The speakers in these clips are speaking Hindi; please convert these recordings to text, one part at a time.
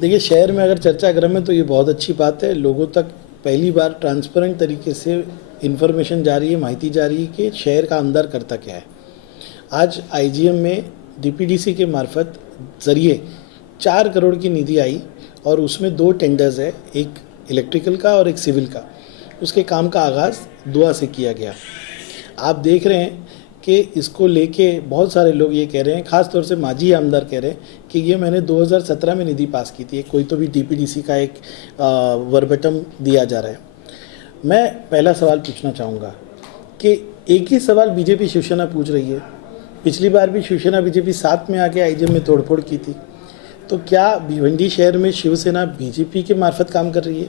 देखिए, शहर में अगर चर्चा करें में तो ये बहुत अच्छी बात है। लोगों तक पहली बार ट्रांसपेरेंट तरीके से इन्फॉर्मेशन जा रही है, माहिती जा रही है कि शहर का आमदार करता क्या है। आज आईजीएम में डीपीडीसी के मार्फत ज़रिए 4 करोड़ की निधि आई और उसमें 2 टेंडर्स है, एक इलेक्ट्रिकल का और एक सिविल का। उसके काम का आगाज़ दुआ से किया गया। आप देख रहे हैं कि इसको लेके बहुत सारे लोग ये कह रहे हैं, ख़ास तौर से माजी आमदार कह रहे हैं कि ये मैंने 2017 में निधि पास की थी। कोई तो भी डीपीडीसी का एक वर्बटम दिया जा रहा है। मैं पहला सवाल पूछना चाहूँगा कि एक ही सवाल बीजेपी शिवसेना पूछ रही है। पिछली बार भी शिवसेना बीजेपी साथ में आके आईजीएम में तोड़फोड़ की थी। तो क्या भिवंडी शहर में शिवसेना बीजेपी के मार्फत काम कर रही है?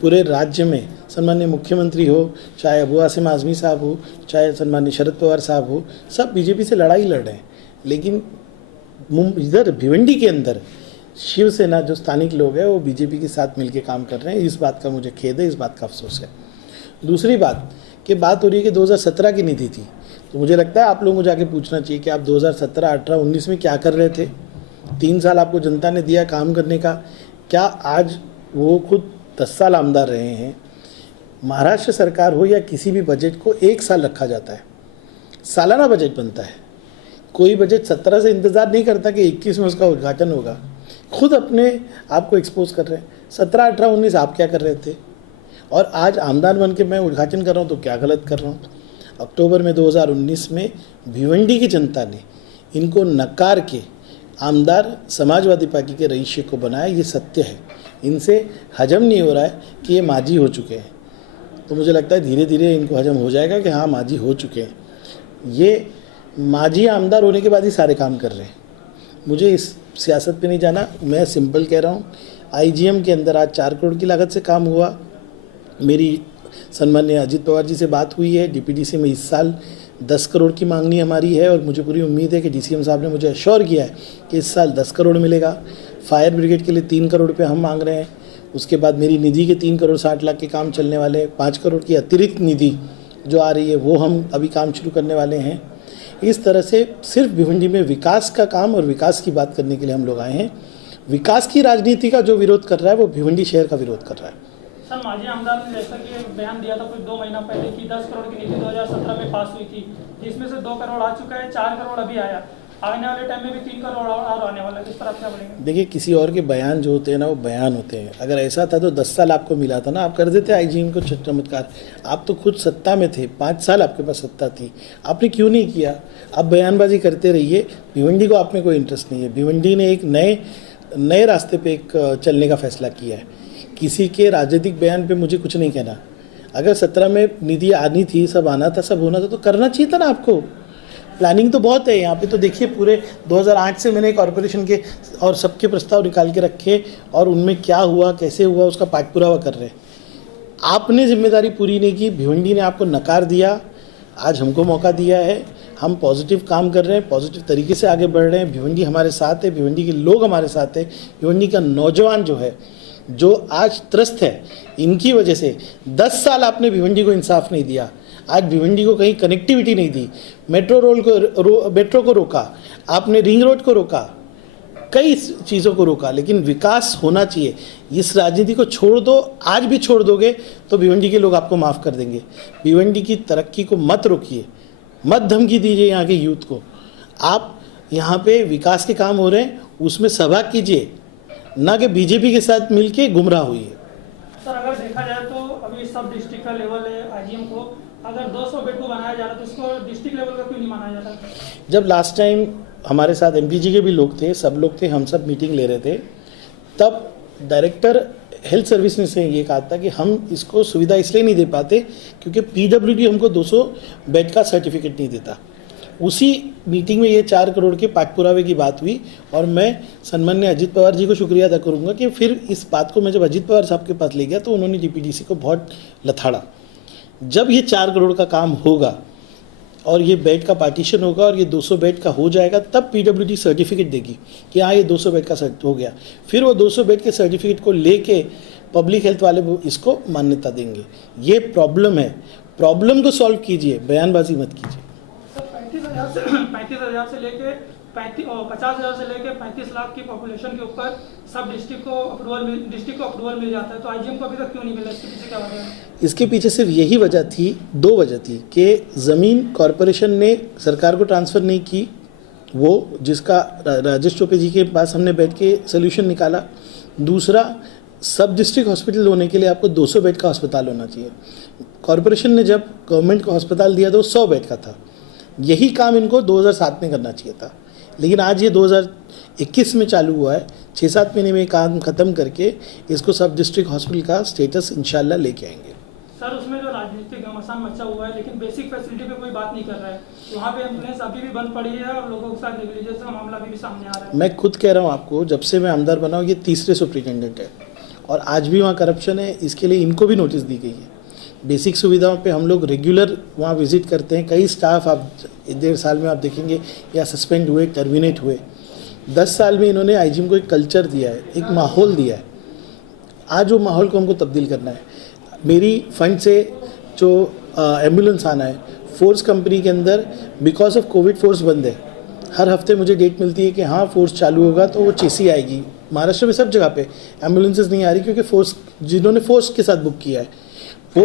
पूरे राज्य में सम्मान्य मुख्यमंत्री हो, चाहे अबू आसिम आज़मी साहब हो, चाहे सम्मान्य शरद पवार साहब हो, सब बीजेपी से लड़ाई लड़ रहे हैं। लेकिन इधर भिवंडी के अंदर शिवसेना जो स्थानिक लोग हैं वो बीजेपी के साथ मिलकर काम कर रहे हैं। इस बात का मुझे खेद है, इस बात का अफसोस है। दूसरी बात कि बात हो रही है कि 2017 की निधि थी, तो मुझे लगता है आप लोगों को जाके पूछना चाहिए कि आप 2017, 18, 19 में क्या कर रहे थे। 3 साल आपको जनता ने दिया काम करने का। क्या आज वो खुद 10 साल आमदार रहे हैं? महाराष्ट्र सरकार हो या किसी भी बजट को 1 साल रखा जाता है, सालाना बजट बनता है। कोई बजट 17 से इंतज़ार नहीं करता कि 21 में उसका उद्घाटन होगा। खुद अपने आप को एक्सपोज कर रहे हैं। 17, 18, 19 आप क्या कर रहे थे? और आज आमदार बन के मैं उद्घाटन कर रहा हूँ तो क्या गलत कर रहा हूँ? अक्टूबर में 2019 में भिवंडी की जनता ने इनको नकार के आमदार समाजवादी पार्टी के रईस को बनाया। ये सत्य है। इनसे हजम नहीं हो रहा है कि ये माजी हो चुके हैं। तो मुझे लगता है धीरे धीरे इनको हजम हो जाएगा कि हाँ माजी हो चुके हैं। ये माजी आमदार होने के बाद ही सारे काम कर रहे हैं। मुझे इस सियासत पे नहीं जाना। मैं सिंपल कह रहा हूँ, आईजीएम के अंदर आज 4 करोड़ की लागत से काम हुआ। मेरी सम्मान्य अजित पवार जी से बात हुई है। डीपीडीसी में इस साल 10 करोड़ की मांगनी हमारी है और मुझे पूरी उम्मीद है कि डीसीएम साहब ने मुझे अश्योर किया है कि इस साल 10 करोड़ मिलेगा। फायर ब्रिगेड के लिए 3 करोड़ रुपये हम मांग रहे हैं। उसके बाद मेरी निधि के 3 करोड़ 60 लाख के काम चलने वाले हैं। 5 करोड़ की अतिरिक्त निधि जो आ रही है वो हम अभी काम शुरू करने वाले हैं। इस तरह से सिर्फ भिवंडी में विकास का काम और विकास की बात करने के लिए हम लोग आए हैं। विकास की राजनीति का जो विरोध कर रहा है वो भिवंडी शहर का विरोध कर रहा है। सर, माजी आमदार ने जैसा कि एक बयान दिया था कुछ 2 महीना पहले कि 10 करोड़ की निधि 2017 में पास हुई थी, जिसमें से 2 करोड़ आ चुका है, 4 करोड़ अभी आया। आने वाले टाइम में भी 3 करोड़ और आने वाला है। इस पर आप क्या बोलेंगे? देखिए, किसी और के बयान जो होते हैं ना वो बयान होते हैं। अगर ऐसा था तो 10 साल आपको मिला था ना, आप कर देते आईजीएम को चमत्कार। आप तो खुद सत्ता में थे, 5 साल आपके पास सत्ता थी, आपने क्यों नहीं किया? आप बयानबाजी करते रहिए। भिवंडी को आप में कोई इंटरेस्ट नहीं है। भिवंडी ने एक नए रास्ते पे एक चलने का फैसला किया है। किसी के राजनीतिक बयान पे मुझे कुछ नहीं कहना। अगर 17 में निधि आनी थी, सब आना था, सब होना था तो करना चाहिए था ना आपको। प्लानिंग तो बहुत है यहाँ पे। तो देखिए, पूरे 2008 से मैंने कॉरपोरेशन के और सबके प्रस्ताव निकाल के रखे और उनमें क्या हुआ, कैसे हुआ, उसका पाठ पुरावा कर रहे हैं। आपने जिम्मेदारी पूरी नहीं की। भिवंडी ने आपको नकार दिया। आज हमको मौका दिया है। हम पॉजिटिव काम कर रहे हैं, पॉजिटिव तरीके से आगे बढ़ रहे हैं। भिवंडी हमारे साथ है, भिवंडी के लोग हमारे साथ है। भिवंडी का नौजवान जो है, जो आज त्रस्त है, इनकी वजह से 10 साल आपने भिवंडी को इंसाफ नहीं दिया। आज भिवंडी को कहीं कनेक्टिविटी नहीं दी। मेट्रो को रोका आपने, रिंग रोड को रोका, कई चीज़ों को रोका। लेकिन विकास होना चाहिए। इस राजनीति को छोड़ दो। आज भी छोड़ दोगे तो भिवंडी के लोग आपको माफ़ कर देंगे। भिवंडी की तरक्की को मत रोकिए, मत धमकी दीजिए यहाँ के यूथ को। आप यहाँ पे विकास के काम हो रहे हैं, उसमें सहभाग कीजिए, ना कि बीजेपी के साथ मिलके गुमराह हुई है। सर, अगर देखा जाए तो अभी सब डिस्ट्रिक्ट का लेवल है आईजीएम को, अगर 200 बेड को बनाया जा रहा तो इसको डिस्ट्रिक्ट लेवल का क्यों नहीं माना जाता? जब लास्ट टाइम हमारे साथ एमपीजी के भी लोग थे, सब लोग थे, हम सब मीटिंग ले रहे थे, तब डायरेक्टर हेल्थ सर्विस ने से ये कहा था कि हम इसको सुविधा इसलिए नहीं दे पाते क्योंकि पीडब्ल्यूडी हमको 200 बेड का सर्टिफिकेट नहीं देता। उसी मीटिंग में ये 4 करोड़ के पाठपुरावे की बात हुई और मैं सम्मान्य अजित पवार जी को शुक्रिया अदा करूंगा कि फिर इस बात को मैं जब अजित पवार साहब के पास ले गया तो उन्होंने डीपीडीसी को बहुत लथाड़ा। जब ये 4 करोड़ का काम होगा और ये बेड का पार्टीशन होगा और ये 200 बेड का हो जाएगा, तब पीडब्ल्यूडी सर्टिफिकेट देगी कि हाँ ये 200 बेड का हो गया। फिर वो 200 बेड के सर्टिफिकेट को लेके पब्लिक हेल्थ वाले इसको मान्यता देंगे। ये प्रॉब्लम है, प्रॉब्लम को सॉल्व कीजिए, बयानबाजी मत कीजिए। 35,000 से लेके 50,000 से लेकर 35 लाख की पॉपुलेशन के ऊपर सब डिस्ट्रिक्ट को अप्रूवल मिल जाता है, तो आईजीएम को अभी तक क्यों नहीं मिला? इसके पीछे क्या वजह है? इसके पीछे सिर्फ यही वजह थी, दो वजह थी कि ज़मीन कॉरपोरेशन ने सरकार को ट्रांसफ़र नहीं की, वो जिसका राजेश टोपे जी के पास हमने बैठ के सोल्यूशन निकाला। दूसरा, सब डिस्ट्रिक्ट हॉस्पिटल होने के लिए आपको 200 बेड का अस्पताल होना चाहिए। कॉरपोरेशन ने जब गवर्नमेंट को अस्पताल दिया तो 100 बेड का था। यही काम इनको 2007 में करना चाहिए था, लेकिन आज ये 2021 में चालू हुआ है। 6-7 महीने में काम ख़त्म करके इसको सब डिस्ट्रिक्ट हॉस्पिटल का स्टेटस इंशाल्लाह लेके आएंगे। सर, उसमें जो राजनीतिक घमासान मचा हुआ है, लेकिन बेसिक फैसिलिटी पे कोई बात नहीं कर रहा है। वहाँ पे एम्बुलेंस अभी भी बंद पड़ी है और लोगों के साथ नेग्लिजेंस का मामला अभी भी सामने आ रहा है। मैं खुद कह रहा हूँ आपको, जब से मैं आमदार बना हूँ ये तीसरे सुप्रिटेंडेंट है और आज भी वहाँ करप्शन है। इसके लिए इनको भी नोटिस दी गई है। बेसिक सुविधाओं पे हम लोग रेगुलर वहाँ विजिट करते हैं। कई स्टाफ आप 1.5 साल में आप देखेंगे या सस्पेंड हुए, टर्मिनेट हुए। 10 साल में इन्होंने आईजीएम को एक कल्चर दिया है, एक माहौल दिया है। आज वो माहौल को हमको तब्दील करना है। मेरी फंड से जो एम्बुलेंस आना है, फोर्स कंपनी के अंदर बिकॉज ऑफ कोविड फोर्स बंद है। हर हफ्ते मुझे डेट मिलती है कि हाँ फोर्स चालू होगा तो वो चेसी आएगी। महाराष्ट्र में सब जगह पे एम्बुलेंसेस नहीं आ रही क्योंकि फोर्स जिन्होंने फोर्स के साथ बुक किया है वो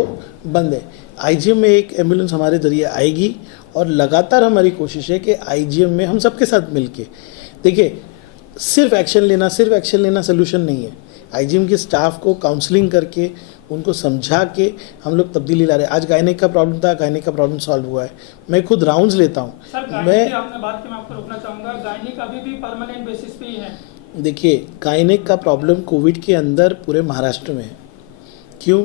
बंद है। आईजीएम में एक एम्बुलेंस हमारे ज़रिए आएगी और लगातार हमारी कोशिश है कि आईजीएम में हम सबके साथ मिलके देखिए, सिर्फ एक्शन लेना सोल्यूशन नहीं है। आईजीएम के स्टाफ को काउंसलिंग करके उनको समझा के हम लोग तब्दीली ला रहे हैं। आज गायनेक का प्रॉब्लम था, गायनेक का प्रॉब्लम सॉल्व हुआ है। मैं खुद राउंड्स लेता हूँ। मैं आपने बात की, मैं आपको रोकना चाहूँगा, गायनेक अभी भी परमानेंट बेसिस पे ही है। देखिए, गायनेक का प्रॉब्लम कोविड के अंदर पूरे महाराष्ट्र में है। क्यों?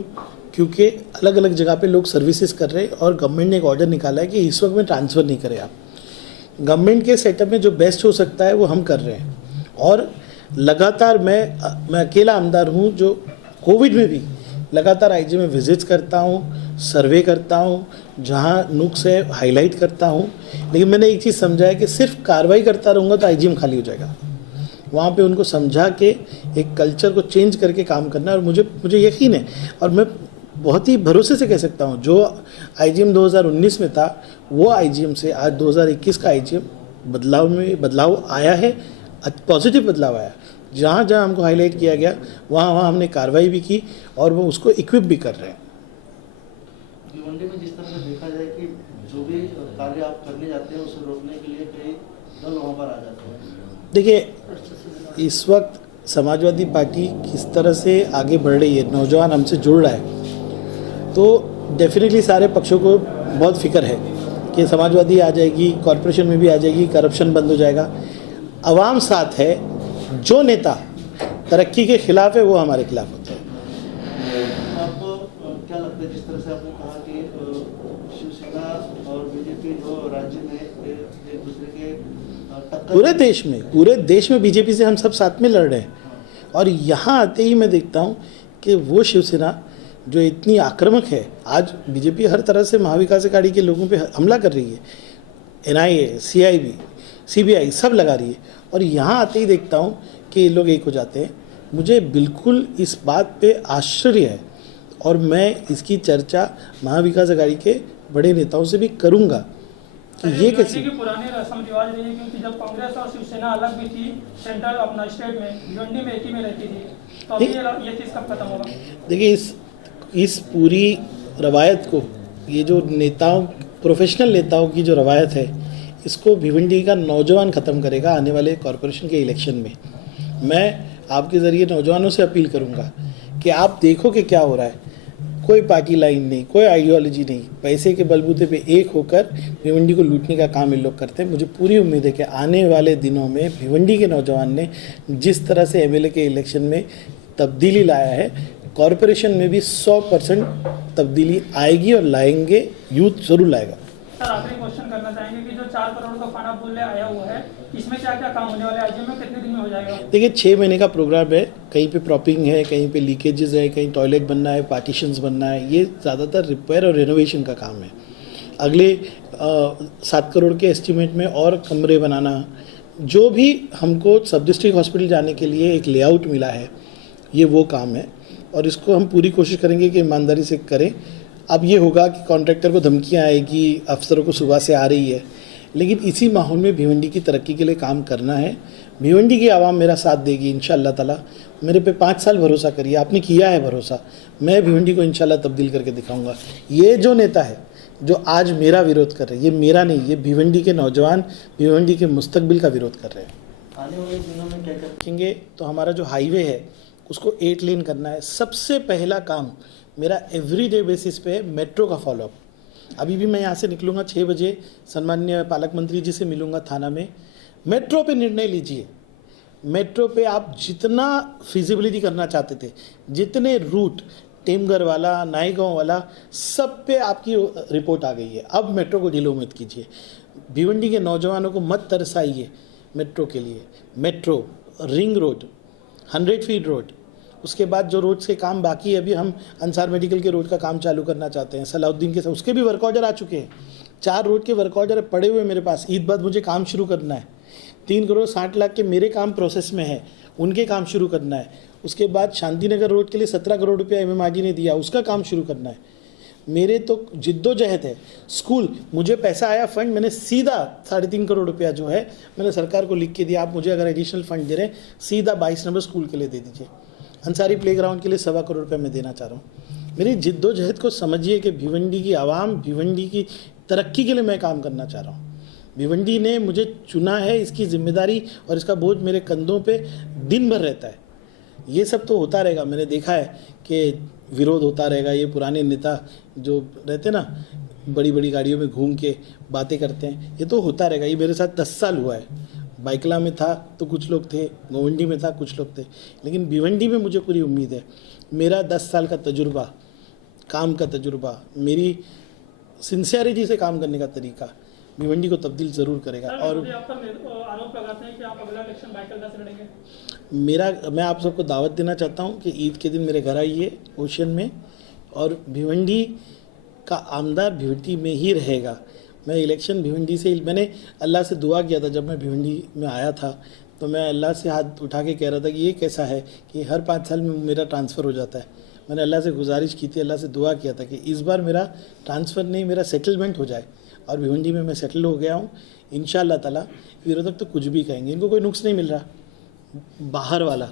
क्योंकि अलग अलग जगह पे लोग सर्विसेज कर रहे हैं और गवर्नमेंट ने एक ऑर्डर निकाला है कि इस वक्त में ट्रांसफ़र नहीं करें आप। गवर्नमेंट के सेटअप में जो बेस्ट हो सकता है वो हम कर रहे हैं और लगातार मैं अकेला आमदार हूँ जो कोविड में भी लगातार आईजीएम में विजिट्स करता हूँ, सर्वे करता हूँ, जहाँ नुक्स है हाईलाइट करता हूँ। लेकिन मैंने एक चीज़ समझा है कि सिर्फ कार्रवाई करता रहूँगा तो आईजीएम खाली हो जाएगा। वहाँ पे उनको समझा के एक कल्चर को चेंज करके काम करना है और मुझे यकीन है और मैं बहुत ही भरोसे से कह सकता हूँ, जो आईजीएम 2019 में था वो आईजीएम से आज 2021 का आईजीएम बदलाव आया है, पॉजिटिव बदलाव आया। जहाँ जहाँ हमको हाईलाइट किया गया वहाँ हमने कार्रवाई भी की और वो उसको इक्विप भी कर रहे हैं। भिवंडी में जिस तरह से देखा जाए कि जो भी कार्य आप करने जाते हैं उसे रोकने के लिए कई दल वहाँ पर आ जाते हैं। देखिए, इस वक्त समाजवादी पार्टी किस तरह से आगे बढ़ रही है, नौजवान हमसे जुड़ रहा है, तो डेफिनेटली सारे पक्षों को बहुत फिक्र है कि समाजवादी आ जाएगी, कॉरपोरेशन में भी आ जाएगी, करप्शन बंद हो जाएगा। आवाम साथ है। जो नेता तरक्की के खिलाफ है वो हमारे खिलाफ होता है। आपको क्या लगता है, जिस तरह से आपने कहा कि शिवसेना और बीजेपी जो राज्य में एक दूसरे के टक्कर, पूरे देश में बीजेपी से हम सब साथ में लड़ रहे हैं और यहाँ आते ही मैं देखता हूँ कि वो शिवसेना जो इतनी आक्रामक है, आज बीजेपी हर तरह से महाविकास अघाड़ी के लोगों पे हमला कर रही है। एनआईए, सीआईबी, सीबीआई सब लगा रही है और यहाँ आते ही देखता हूँ कि ये लोग एक हो जाते हैं। मुझे बिल्कुल इस बात पे आश्चर्य है और मैं इसकी चर्चा महाविकास अघाड़ी के बड़े नेताओं से भी करूँगा कि ये कैसे पुराने रस्म रिवाज रही है, क्योंकि जब कांग्रेस और शिवसेना अलग भी थी सेंट्रल अपना स्टेट में, भिवंडी में एक ही में रहती थी, तो अभी ये चीज़ कब खत्म होगा? देखिए, इस पूरी रवायत को, ये जो नेताओं, प्रोफेशनल नेताओं की जो रवायत है, इसको भिवंडी का नौजवान ख़त्म करेगा आने वाले कॉरपोरेशन के इलेक्शन में। मैं आपके ज़रिए नौजवानों से अपील करूंगा कि आप देखो कि क्या हो रहा है। कोई पार्टी लाइन नहीं, कोई आइडियोलॉजी नहीं, पैसे के बलबूते पे एक होकर भिवंडी को लूटने का काम इन लोग करते हैं। मुझे पूरी उम्मीद है कि आने वाले दिनों में भिवंडी के नौजवान ने जिस तरह से एमएलए के इलेक्शन में तब्दीली लाया है, कॉरपोरेशन में भी 100% तब्दीली आएगी और लाएंगे, यूथ जरूर लाएगा। सर, आखिरी क्वेश्चन करना चाहेंगे कि जो 4 करोड़ का खाना बोलने आया हुआ है, इसमें क्या क्या काम होने वाले हैं? आईजीएम में कितने दिन में हो जाएगा? देखिए, 6 महीने का प्रोग्राम है। कहीं पे प्रॉपिंग है, कहीं पे लीकेजेस है, कहीं टॉयलेट बनना है, पार्टीशंस बनना है। ये ज़्यादातर रिपेयर और रेनोवेशन का काम है। अगले 7 करोड़ के एस्टिमेट में और कमरे बनाना, जो भी हमको सब डिस्ट्रिक्ट हॉस्पिटल जाने के लिए एक लेआउट मिला है, ये वो काम है और इसको हम पूरी कोशिश करेंगे कि ईमानदारी से करें। अब ये होगा कि कॉन्ट्रैक्टर को धमकियां आएगी, अफसरों को सुबह से आ रही है, लेकिन इसी माहौल में भिवंडी की तरक्की के लिए काम करना है। भिवंडी की आवाम मेरा साथ देगी इंशाअल्लाह ताला। मेरे पे 5 साल भरोसा करिए, आपने किया है भरोसा, मैं भिवंडी को इंशाअल्लाह तब्दील करके दिखाऊंगा। ये जो नेता है जो आज मेरा विरोध कर रहे हैं, ये मेरा नहीं, ये भिवंडी के नौजवान, भिवंडी के मुस्तकबिल का विरोध कर रहे हैं। आने वाले दिनों में क्या देखेंगे तो हमारा जो हाईवे है उसको 8 लेन करना है। सबसे पहला काम मेरा एवरीडे बेसिस पे मेट्रो का फॉलोअप। अभी भी मैं यहाँ से निकलूँगा 6 बजे, सम्माननीय पालक मंत्री जी से मिलूँगा थाना में। मेट्रो पे निर्णय लीजिए। मेट्रो पे आप जितना फिजिबिलिटी करना चाहते थे, जितने रूट, टेमघर वाला, नाईगांव वाला, सब पे आपकी रिपोर्ट आ गई है। अब मेट्रो को ढीलो मत कीजिए। भिवंडी के नौजवानों को मत तरसाइए मेट्रो के लिए। Metro, ring road, 100 feet road, उसके बाद जो रोड्स के काम बाकी है, अभी हम अंसार मेडिकल के रोड का काम चालू करना चाहते हैं सलाउद्दीन के साथ, उसके भी वर्क ऑर्डर आ चुके हैं। 4 रोड के वर्क ऑर्डर पड़े हुए मेरे पास। ईद बाद मुझे काम शुरू करना है। 3 करोड़ 60 लाख के मेरे काम प्रोसेस में है, उनके काम शुरू करना है। उसके बाद शांतिनगर रोड के लिए 17 करोड़ रुपया MMRD ने दिया, उसका काम शुरू करना है। मेरे तो जिद्दोजहद है। स्कूल, मुझे पैसा आया फंड, मैंने सीधा 3.5 करोड़ रुपया जो है मैंने सरकार को लिख के दिया, आप मुझे अगर एडिशनल फंड दे रहे हैं सीधा 22 नंबर स्कूल के लिए दे दीजिए। अंसारी प्लेग्राउंड के लिए 1.25 करोड़ रुपया मैं देना चाह रहा हूँ। मेरी जिद्दोजहद को समझिए कि भिवंडी की आवाम, भिवंडी की तरक्की के लिए मैं काम करना चाह रहा हूँ। भिवंडी ने मुझे चुना है, इसकी जिम्मेदारी और इसका बोझ मेरे कंधों पे दिन भर रहता है। ये सब तो होता रहेगा, मैंने देखा है कि विरोध होता रहेगा। ये पुराने नेता जो रहते ना, बड़ी बड़ी गाड़ियों में घूम के बातें करते हैं, ये तो होता रहेगा। ये मेरे साथ 10 साल हुआ है। बाइकला में था तो कुछ लोग थे, गोवंडी में था कुछ लोग थे, लेकिन भिवंडी में मुझे पूरी उम्मीद है। मेरा 10 साल का तजुर्बा, काम का तजुर्बा, मेरी सिंसियरिटी से काम करने का तरीका भिवंडी को तब्दील ज़रूर करेगा। और आरोप लगाते हैं कि आप अगला इलेक्शन बाइकल से लड़ेंगे। मैं आप सबको दावत देना चाहता हूं कि ईद के दिन मेरे घर आइए ओशन में, और भिवंडी का आमदार भिवंडी में ही रहेगा। मैं इलेक्शन भिवंडी से, मैंने अल्लाह से दुआ किया था जब मैं भिवंडी में आया था, तो मैं अल्लाह से हाथ उठा के कह रहा था कि ये कैसा है कि हर 5 साल में मेरा ट्रांसफ़र हो जाता है। मैंने अल्लाह से गुजारिश की थी, अल्लाह से दुआ किया था कि इस बार मेरा ट्रांसफ़र नहीं, मेरा सेटलमेंट हो जाए। और भिवंडी में मैं सेटल हो गया हूँ इंशाअल्लाह ताला। विरोधक तो कुछ भी कहेंगे, इनको कोई नुक्स नहीं मिल रहा बाहर वाला।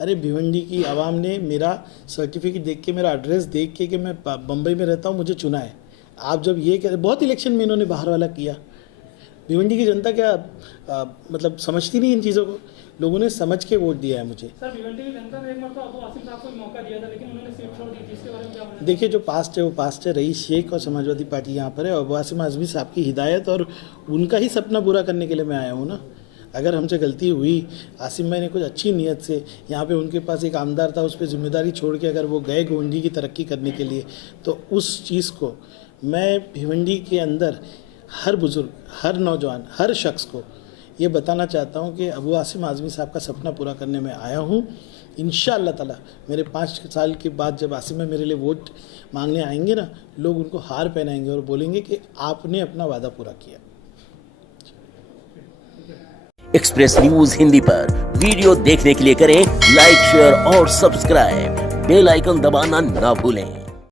अरे भिवंडी की आवाम ने मेरा सर्टिफिकेट देख के, मेरा एड्रेस देख के कि मैं बम्बई में रहता हूँ, मुझे चुना है। आप जब ये कह, बहुत इलेक्शन में इन्होंने बाहर वाला किया। भिवंडी की जनता क्या मतलब समझती नहीं इन चीज़ों को, लोगों ने समझ के वोट दिया है मुझे। सर, भिवंडी की जनता ने एक बार तो अबू आसिम साहब को मौका दिया था, लेकिन उन्होंने सीट छोड़ दी थी, इसके बारे में क्या बोलेंगे? देखिए, जो पास्ट है वो पास्ट है। रईस शेख और समाजवादी पार्टी यहाँ पर है, और अबू आसिम आज़मी साहब की हिदायत और उनका ही सपना पूरा करने के लिए मैं आया हूँ ना। अगर हमसे गलती हुई, आसिम भाई ने कुछ अच्छी नीयत से, यहाँ पे उनके पास एक आमदार था, उस पर जिम्मेदारी छोड़ के अगर वो गए भिवंडी की तरक्की करने के लिए, तो उस चीज़ को मैं भिवंडी के अंदर हर बुज़ुर्ग, हर नौजवान, हर शख्स को ये बताना चाहता हूँ कि अबू आसिम आज़मी साहब का सपना पूरा करने में आया हूँ। इंशाअल्लाह ताला मेरे 5 साल के बाद जब आसिम भाई मेरे लिए वोट मांगने आएंगे ना, लोग उनको हार पहनाएंगे और बोलेंगे कि आपने अपना वादा पूरा किया। एक्सप्रेस न्यूज हिंदी पर वीडियो देखने के लिए करें लाइक, शेयर और सब्सक्राइब। बेल आइकन दबाना ना भूलें।